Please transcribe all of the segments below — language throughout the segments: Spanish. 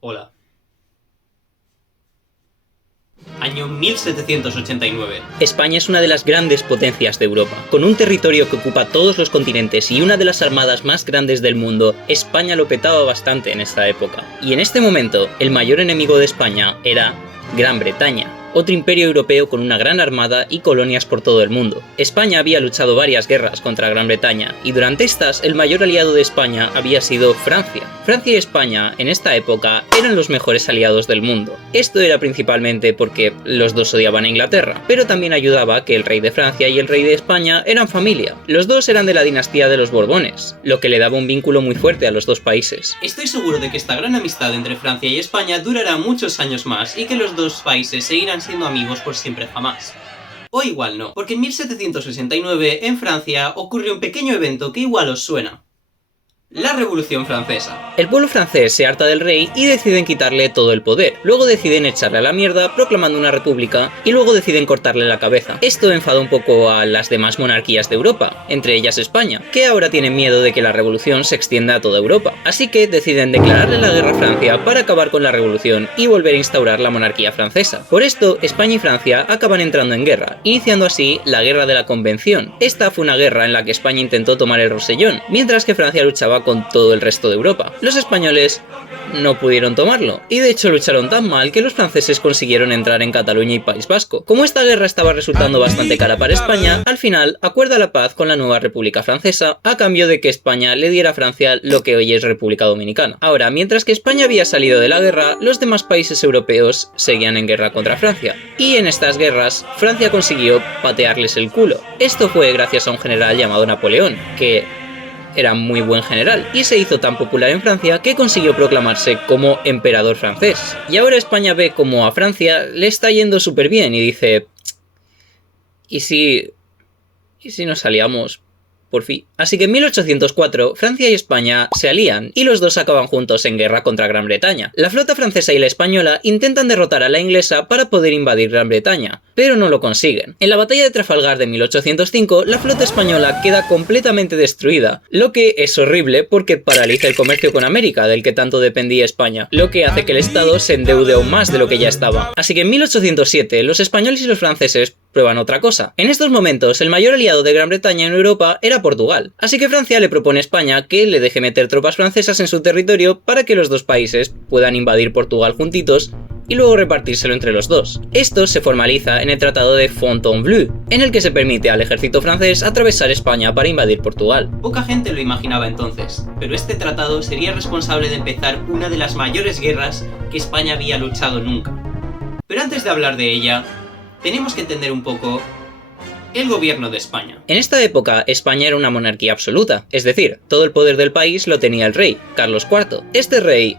Hola. Año 1789. España es una de las grandes potencias de Europa. Con un territorio que ocupa todos los continentes y una de las armadas más grandes del mundo, España lo petaba bastante en esta época. Y en este momento, el mayor enemigo de España era Gran Bretaña, otro imperio europeo con una gran armada y colonias por todo el mundo. España había luchado varias guerras contra Gran Bretaña, y durante estas el mayor aliado de España había sido Francia. Francia y España en esta época eran los mejores aliados del mundo. Esto era principalmente porque los dos odiaban a Inglaterra, pero también ayudaba que el rey de Francia y el rey de España eran familia. Los dos eran de la dinastía de los Borbones, lo que le daba un vínculo muy fuerte a los dos países. Estoy seguro de que esta gran amistad entre Francia y España durará muchos años más y que los dos países seguirán siendo amigos por siempre jamás. O igual no, porque en 1769 en Francia ocurre un pequeño evento que igual os suena. La Revolución Francesa. El pueblo francés se harta del rey y deciden quitarle todo el poder. Luego deciden echarle a la mierda proclamando una república y luego deciden cortarle la cabeza. Esto enfada un poco a las demás monarquías de Europa, entre ellas España, que ahora tienen miedo de que la revolución se extienda a toda Europa. Así que deciden declararle la guerra a Francia para acabar con la revolución y volver a instaurar la monarquía francesa. Por esto, España y Francia acaban entrando en guerra, iniciando así la Guerra de la Convención. Esta fue una guerra en la que España intentó tomar el Rosellón, mientras que Francia luchaba con todo el resto de Europa. Los españoles no pudieron tomarlo, y de hecho lucharon tan mal que los franceses consiguieron entrar en Cataluña y País Vasco. Como esta guerra estaba resultando bastante cara para España, al final acuerda la paz con la nueva República Francesa a cambio de que España le diera a Francia lo que hoy es República Dominicana. Ahora, mientras que España había salido de la guerra, los demás países europeos seguían en guerra contra Francia, y en estas guerras Francia consiguió patearles el culo. Esto fue gracias a un general llamado Napoleón, que era muy buen general, y se hizo tan popular en Francia que consiguió proclamarse como emperador francés. Y ahora España ve como a Francia le está yendo súper bien y dice: ¿Y si nos aliamos? Por fin. Así que en 1804, Francia y España se alían, y los dos acaban juntos en guerra contra Gran Bretaña. La flota francesa y la española intentan derrotar a la inglesa para poder invadir Gran Bretaña, pero no lo consiguen. En la batalla de Trafalgar de 1805, la flota española queda completamente destruida, lo que es horrible porque paraliza el comercio con América, del que tanto dependía España, lo que hace que el Estado se endeude aún más de lo que ya estaba. Así que en 1807, los españoles y los franceses prueban otra cosa. En estos momentos, el mayor aliado de Gran Bretaña en Europa era Portugal, así que Francia le propone a España que le deje meter tropas francesas en su territorio para que los dos países puedan invadir Portugal juntitos y luego repartírselo entre los dos. Esto se formaliza en el Tratado de Fontainebleau, en el que se permite al ejército francés atravesar España para invadir Portugal. Poca gente lo imaginaba entonces, pero este tratado sería responsable de empezar una de las mayores guerras que España había luchado nunca. Pero antes de hablar de ella, tenemos que entender un poco el gobierno de España. En esta época, España era una monarquía absoluta, es decir, todo el poder del país lo tenía el rey, Carlos IV. Este rey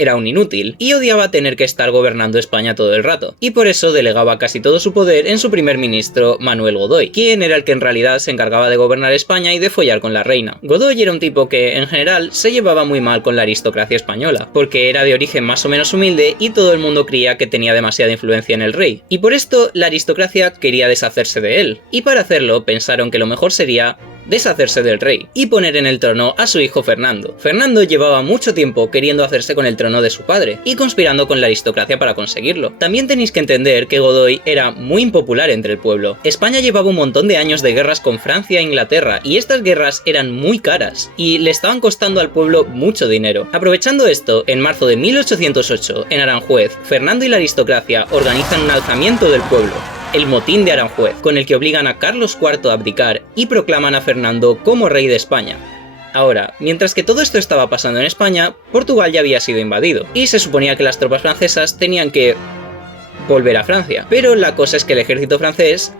era un inútil y odiaba tener que estar gobernando España todo el rato, y por eso delegaba casi todo su poder en su primer ministro, Manuel Godoy, quien era el que en realidad se encargaba de gobernar España y de follar con la reina. Godoy era un tipo que, en general, se llevaba muy mal con la aristocracia española, porque era de origen más o menos humilde y todo el mundo creía que tenía demasiada influencia en el rey, y por esto la aristocracia quería deshacerse de él, y para hacerlo pensaron que lo mejor sería deshacerse del rey y poner en el trono a su hijo Fernando. Fernando llevaba mucho tiempo queriendo hacerse con el trono de su padre y conspirando con la aristocracia para conseguirlo. También tenéis que entender que Godoy era muy impopular entre el pueblo. España llevaba un montón de años de guerras con Francia e Inglaterra, y estas guerras eran muy caras y le estaban costando al pueblo mucho dinero. Aprovechando esto, en marzo de 1808, en Aranjuez, Fernando y la aristocracia organizan un alzamiento del pueblo, el Motín de Aranjuez, con el que obligan a Carlos IV a abdicar y proclaman a Fernando como rey de España. Ahora, mientras que todo esto estaba pasando en España, Portugal ya había sido invadido, y se suponía que las tropas francesas tenían que volver a Francia. Pero la cosa es que el ejército francés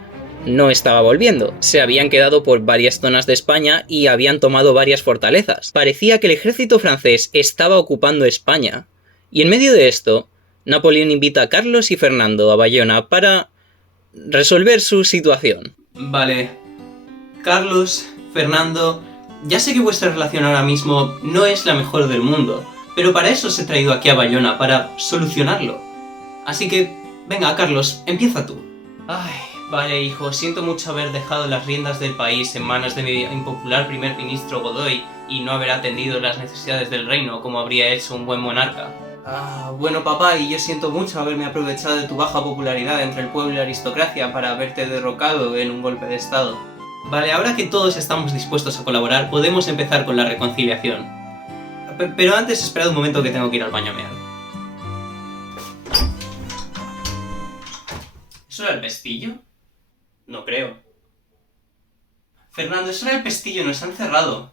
no estaba volviendo. Se habían quedado por varias zonas de España y habían tomado varias fortalezas. Parecía que el ejército francés estaba ocupando España. Y en medio de esto, Napoleón invita a Carlos y Fernando a Bayona para resolver su situación. Vale, Carlos, Fernando, ya sé que vuestra relación ahora mismo no es la mejor del mundo, pero para eso os he traído aquí a Bayona, para solucionarlo. Así que, venga, Carlos, empieza tú. Ay, vale, hijo, siento mucho haber dejado las riendas del país en manos de mi impopular primer ministro Godoy y no haber atendido las necesidades del reino como habría hecho un buen monarca. Bueno papá, y yo siento mucho haberme aprovechado de tu baja popularidad entre el pueblo y la aristocracia para haberte derrocado en un golpe de estado. Vale, ahora que todos estamos dispuestos a colaborar, podemos empezar con la reconciliación. Pero antes esperad un momento que tengo que ir al baño a mear. ¿Eso era el pestillo? No creo. Fernando, eso era el pestillo, nos han cerrado.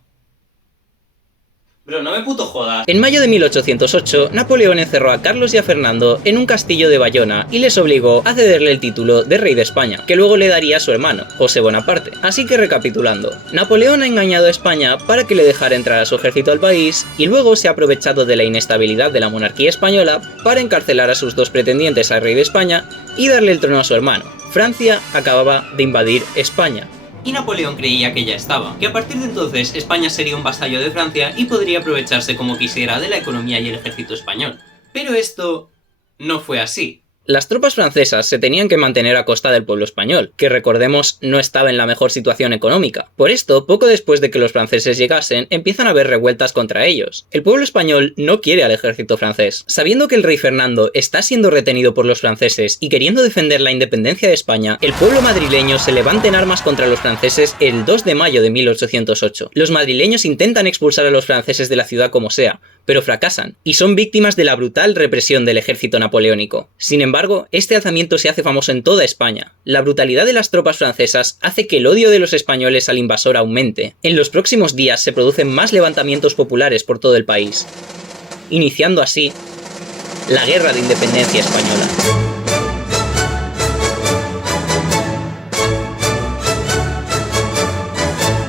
Bro, no me puto jodas. En mayo de 1808, Napoleón encerró a Carlos y a Fernando en un castillo de Bayona y les obligó a cederle el título de rey de España, que luego le daría a su hermano, José Bonaparte. Así que recapitulando, Napoleón ha engañado a España para que le dejara entrar a su ejército al país y luego se ha aprovechado de la inestabilidad de la monarquía española para encarcelar a sus dos pretendientes al rey de España y darle el trono a su hermano. Francia acababa de invadir España. Y Napoleón creía que ya estaba, que a partir de entonces España sería un vasallo de Francia y podría aprovecharse como quisiera de la economía y el ejército español. Pero esto no fue así. Las tropas francesas se tenían que mantener a costa del pueblo español, que recordemos no estaba en la mejor situación económica. Por esto, poco después de que los franceses llegasen, empiezan a haber revueltas contra ellos. El pueblo español no quiere al ejército francés. Sabiendo que el rey Fernando está siendo retenido por los franceses y queriendo defender la independencia de España, el pueblo madrileño se levanta en armas contra los franceses el 2 de mayo de 1808. Los madrileños intentan expulsar a los franceses de la ciudad como sea, pero fracasan, y son víctimas de la brutal represión del ejército napoleónico. Sin embargo, este alzamiento se hace famoso en toda España. La brutalidad de las tropas francesas hace que el odio de los españoles al invasor aumente. En los próximos días se producen más levantamientos populares por todo el país, iniciando así la Guerra de Independencia Española.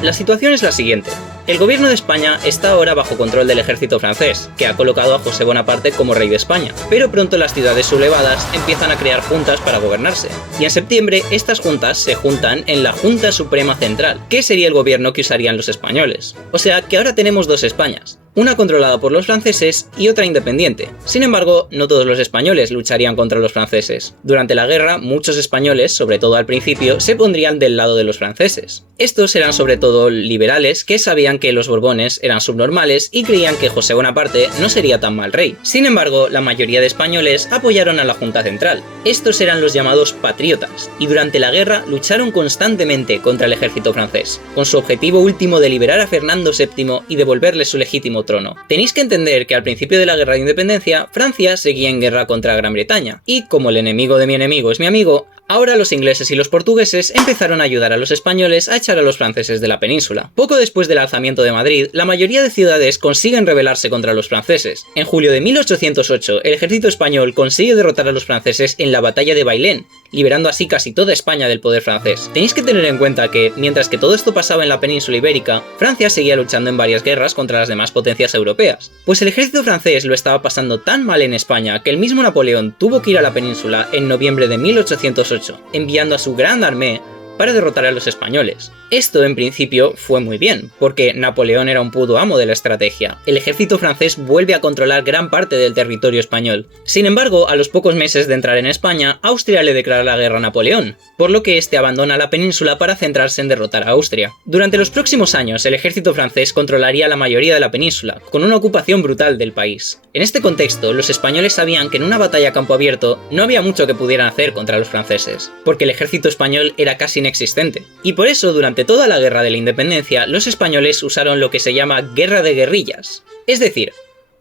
La situación es la siguiente. El gobierno de España está ahora bajo control del ejército francés, que ha colocado a José Bonaparte como rey de España, pero pronto las ciudades sublevadas empiezan a crear juntas para gobernarse, y en septiembre estas juntas se juntan en la Junta Suprema Central, que sería el gobierno que usarían los españoles. O sea que ahora tenemos dos Españas, una controlada por los franceses y otra independiente. Sin embargo, no todos los españoles lucharían contra los franceses. Durante la guerra, muchos españoles, sobre todo al principio, se pondrían del lado de los franceses. Estos eran sobre todo liberales que sabían que los Borbones eran subnormales y creían que José Bonaparte no sería tan mal rey. Sin embargo, la mayoría de españoles apoyaron a la Junta Central. Estos eran los llamados patriotas, y durante la guerra lucharon constantemente contra el ejército francés, con su objetivo último de liberar a Fernando VII y devolverle su legítimo trono. Tenéis que entender que al principio de la Guerra de Independencia, Francia seguía en guerra contra Gran Bretaña, y como el enemigo de mi enemigo es mi amigo, ahora los ingleses y los portugueses empezaron a ayudar a los españoles a echar a los franceses de la península. Poco después del alzamiento de Madrid, la mayoría de ciudades consiguen rebelarse contra los franceses. En julio de 1808, el ejército español consigue derrotar a los franceses en la batalla de Bailén, liberando así casi toda España del poder francés. Tenéis que tener en cuenta que, mientras que todo esto pasaba en la península ibérica, Francia seguía luchando en varias guerras contra las demás potencias europeas. Pues el ejército francés lo estaba pasando tan mal en España que el mismo Napoleón tuvo que ir a la península en noviembre de 1808, enviando a su gran armée para derrotar a los españoles. Esto en principio fue muy bien, porque Napoleón era un puto amo de la estrategia. El ejército francés vuelve a controlar gran parte del territorio español. Sin embargo, a los pocos meses de entrar en España, Austria le declara la guerra a Napoleón, por lo que este abandona la península para centrarse en derrotar a Austria. Durante los próximos años, el ejército francés controlaría la mayoría de la península, con una ocupación brutal del país. En este contexto, los españoles sabían que en una batalla a campo abierto no había mucho que pudieran hacer contra los franceses, porque el ejército español era casi inexistente. Y por eso, durante toda la Guerra de la Independencia, los españoles usaron lo que se llama guerra de guerrillas. Es decir,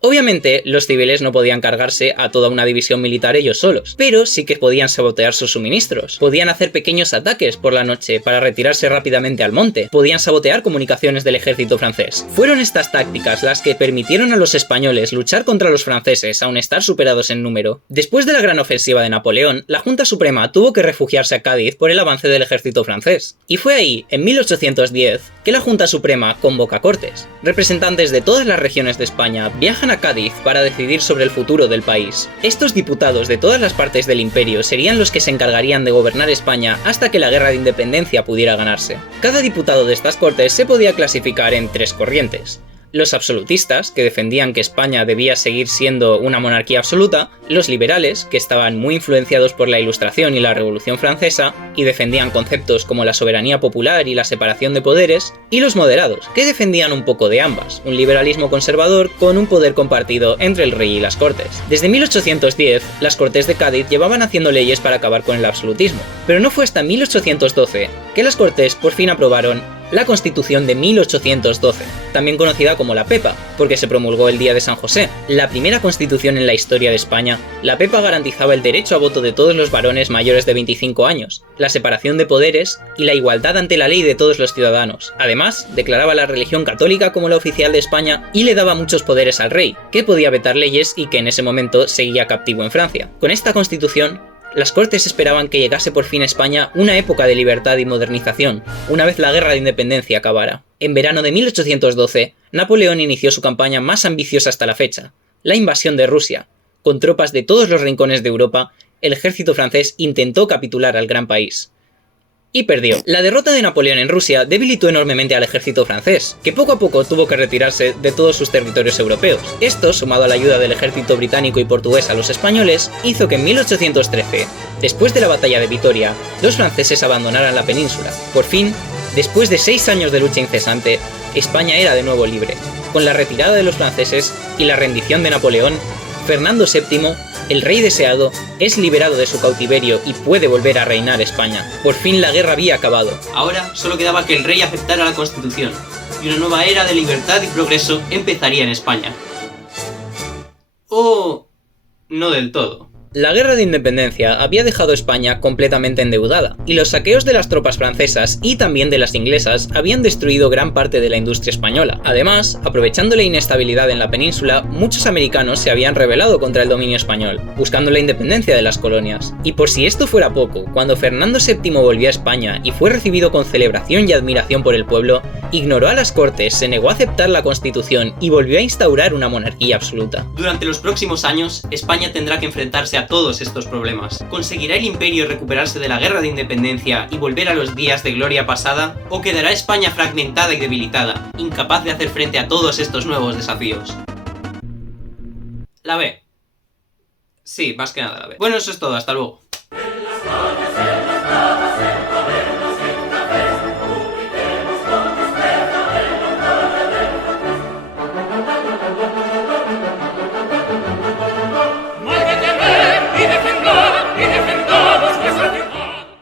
obviamente, los civiles no podían cargarse a toda una división militar ellos solos, pero sí que podían sabotear sus suministros. Podían hacer pequeños ataques por la noche para retirarse rápidamente al monte. Podían sabotear comunicaciones del ejército francés. Fueron estas tácticas las que permitieron a los españoles luchar contra los franceses aun estar superados en número. Después de la gran ofensiva de Napoleón, la Junta Suprema tuvo que refugiarse a Cádiz por el avance del ejército francés. Y fue ahí, en 1810, que la Junta Suprema convoca Cortes. Representantes de todas las regiones de España viajan a Cádiz para decidir sobre el futuro del país. Estos diputados de todas las partes del imperio serían los que se encargarían de gobernar España hasta que la Guerra de Independencia pudiera ganarse. Cada diputado de estas cortes se podía clasificar en tres corrientes: los absolutistas, que defendían que España debía seguir siendo una monarquía absoluta, los liberales, que estaban muy influenciados por la Ilustración y la Revolución Francesa, y defendían conceptos como la soberanía popular y la separación de poderes, y los moderados, que defendían un poco de ambas, un liberalismo conservador con un poder compartido entre el rey y las Cortes. Desde 1810, las Cortes de Cádiz llevaban haciendo leyes para acabar con el absolutismo, pero no fue hasta 1812 que las Cortes por fin aprobaron la Constitución de 1812, también conocida como la Pepa, porque se promulgó el día de San José. La primera constitución en la historia de España, la Pepa garantizaba el derecho a voto de todos los varones mayores de 25 años, la separación de poderes y la igualdad ante la ley de todos los ciudadanos. Además, declaraba la religión católica como la oficial de España y le daba muchos poderes al rey, que podía vetar leyes y que en ese momento seguía captivo en Francia. Con esta constitución, las Cortes esperaban que llegase por fin a España una época de libertad y modernización, una vez la Guerra de Independencia acabara. En verano de 1812, Napoleón inició su campaña más ambiciosa hasta la fecha, la invasión de Rusia. Con tropas de todos los rincones de Europa, el ejército francés intentó capitular al gran país. Y perdió. La derrota de Napoleón en Rusia debilitó enormemente al ejército francés, que poco a poco tuvo que retirarse de todos sus territorios europeos. Esto, sumado a la ayuda del ejército británico y portugués a los españoles, hizo que en 1813, después de la batalla de Vitoria, los franceses abandonaran la península. Por fin, después de 6 años de lucha incesante, España era de nuevo libre. Con la retirada de los franceses y la rendición de Napoleón, Fernando VII, el rey deseado, es liberado de su cautiverio y puede volver a reinar España. Por fin la guerra había acabado. Ahora solo quedaba que el rey aceptara la Constitución, y una nueva era de libertad y progreso empezaría en España. O no del todo. La guerra de independencia había dejado España completamente endeudada, y los saqueos de las tropas francesas y también de las inglesas habían destruido gran parte de la industria española. Además, aprovechando la inestabilidad en la península, muchos americanos se habían rebelado contra el dominio español, buscando la independencia de las colonias. Y por si esto fuera poco, cuando Fernando VII volvió a España y fue recibido con celebración y admiración por el pueblo, ignoró a las Cortes, se negó a aceptar la Constitución y volvió a instaurar una monarquía absoluta. Durante los próximos años, España tendrá que enfrentarse a todos estos problemas. ¿Conseguirá el imperio recuperarse de la guerra de independencia y volver a los días de gloria pasada? ¿O quedará España fragmentada y debilitada, incapaz de hacer frente a todos estos nuevos desafíos? La B. Sí, más que nada la B. Bueno, eso es todo, hasta luego.